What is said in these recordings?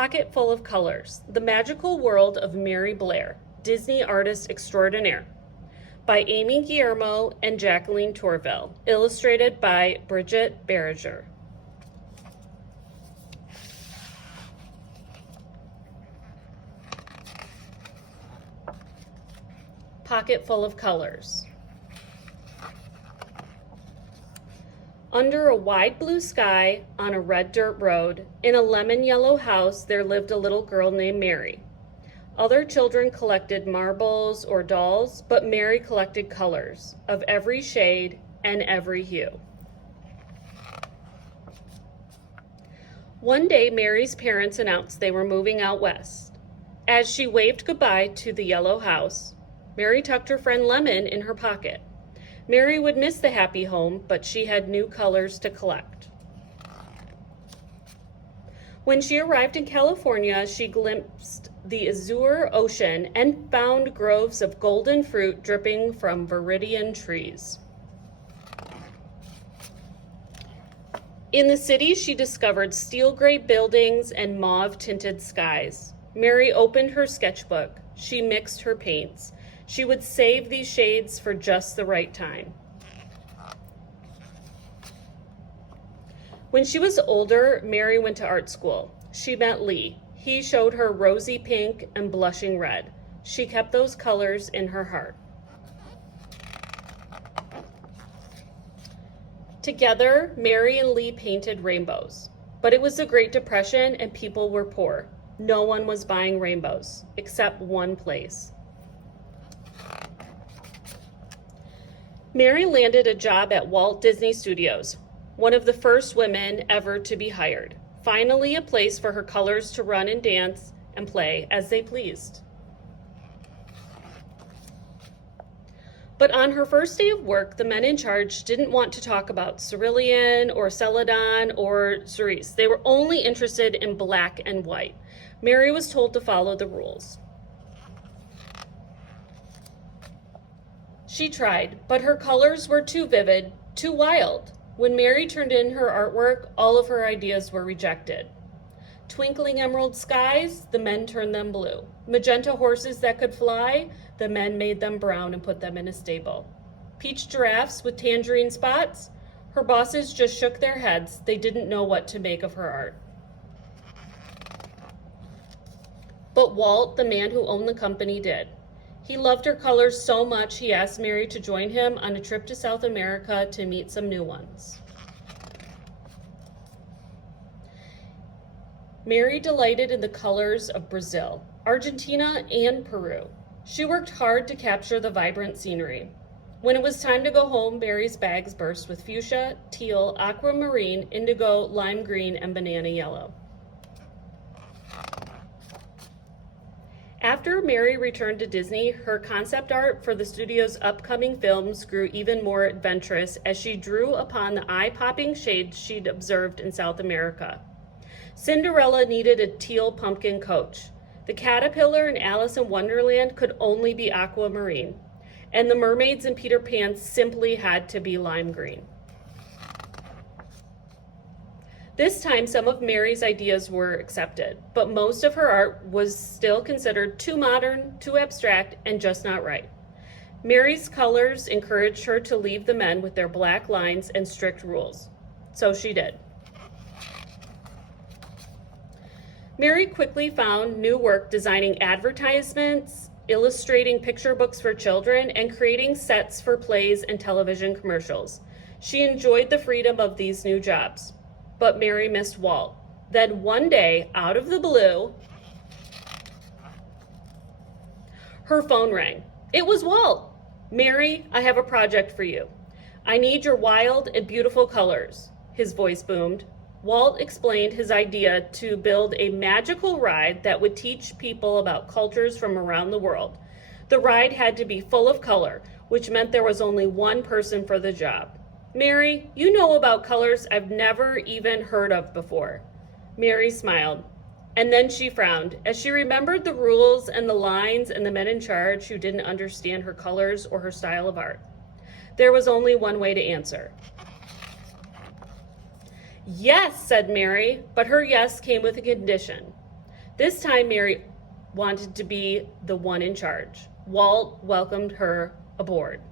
Pocket Full of Colors, The Magical World of Mary Blair, Disney Artist Extraordinaire, by Amy Guillermo and Jacqueline Tourville, illustrated by Brigette Barrager. Pocket Full of Colors. Under a wide blue sky, on a red dirt road, in a lemon yellow house, there lived a little girl named Mary. Other children collected marbles or dolls, but Mary collected colors of every shade and every hue. One day, Mary's parents announced they were moving out west. As she waved goodbye to the yellow house, Mary tucked her friend Lemon in her pocket. Mary would miss the happy home, but she had new colors to collect. When she arrived in California, she glimpsed the azure ocean and found groves of golden fruit dripping from viridian trees. In the city, she discovered steel gray buildings and mauve-tinted skies. Mary opened her sketchbook. She mixed her paints. She would save these shades for just the right time. When she was older, Mary went to art school. She met Lee. He showed her rosy pink and blushing red. She kept those colors in her heart. Together, Mary and Lee painted rainbows. But it was the Great Depression and people were poor. No one was buying rainbows, except one place. Mary landed a job at Walt Disney Studios, one of the first women ever to be hired. Finally, a place for her colors to run and dance and play as they pleased. But on her first day of work, the men in charge didn't want to talk about cerulean or celadon or cerise. They were only interested in black and white. Mary was told to follow the rules. She tried, but her colors were too vivid, too wild. When Mary turned in her artwork, all of her ideas were rejected. Twinkling emerald skies, the men turned them blue. Magenta horses that could fly, the men made them brown and put them in a stable. Peach giraffes with tangerine spots, her bosses just shook their heads. They didn't know what to make of her art. But Walt, the man who owned the company, did. He loved her colors so much he asked Mary to join him on a trip to South America to meet some new ones. Mary delighted in the colors of Brazil, Argentina, and Peru. She worked hard to capture the vibrant scenery. When it was time to go home, Mary's bags burst with fuchsia, teal, aquamarine, indigo, lime green, and banana yellow. After Mary returned to Disney, her concept art for the studio's upcoming films grew even more adventurous as she drew upon the eye-popping shades she'd observed in South America. Cinderella needed a teal pumpkin coach. The caterpillar in Alice in Wonderland could only be aquamarine, and the mermaids in Peter Pan simply had to be lime green. This time, some of Mary's ideas were accepted, but most of her art was still considered too modern, too abstract, and just not right. Mary's colors encouraged her to leave the men with their black lines and strict rules. So she did. Mary quickly found new work designing advertisements, illustrating picture books for children, and creating sets for plays and television commercials. She enjoyed the freedom of these new jobs. But Mary missed Walt. Then one day, out of the blue, her phone rang. It was Walt. "Mary, I have a project for you. I need your wild and beautiful colors," his voice boomed. Walt explained his idea to build a magical ride that would teach people about cultures from around the world. The ride had to be full of color, which meant there was only one person for the job. "Mary, you know about colors I've never even heard of before." Mary smiled, and then she frowned as she remembered the rules and the lines and the men in charge who didn't understand her colors or her style of art. There was only one way to answer. "Yes," said Mary, but her yes came with a condition. This time, Mary wanted to be the one in charge. Walt welcomed her aboard.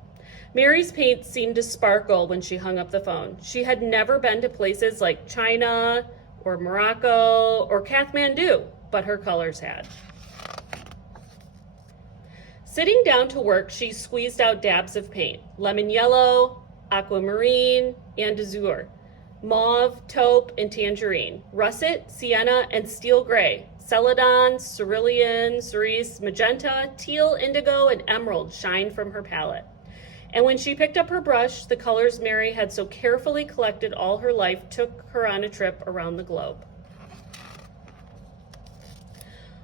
Mary's paint seemed to sparkle when she hung up the phone. She had never been to places like China or Morocco or Kathmandu, but her colors had. Sitting down to work, she squeezed out dabs of paint: lemon yellow, aquamarine, and azure, mauve, taupe, and tangerine, russet, sienna, and steel gray, celadon, cerulean, cerise, magenta, teal, indigo, and emerald shined from her palette. And when she picked up her brush, the colors Mary had so carefully collected all her life took her on a trip around the globe.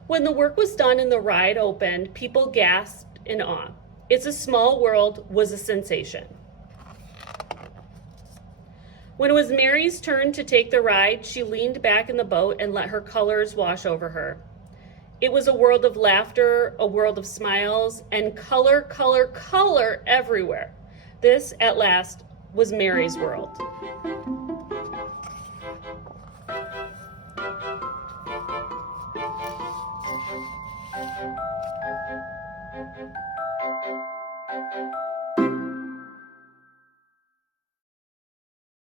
When the work was done and the ride opened, people gasped in awe. It's a Small World was a sensation. When it was Mary's turn to take the ride, she leaned back in the boat and let her colors wash over her. It was a world of laughter, a world of smiles, and color, color, color everywhere. This, at last, was Mary's world.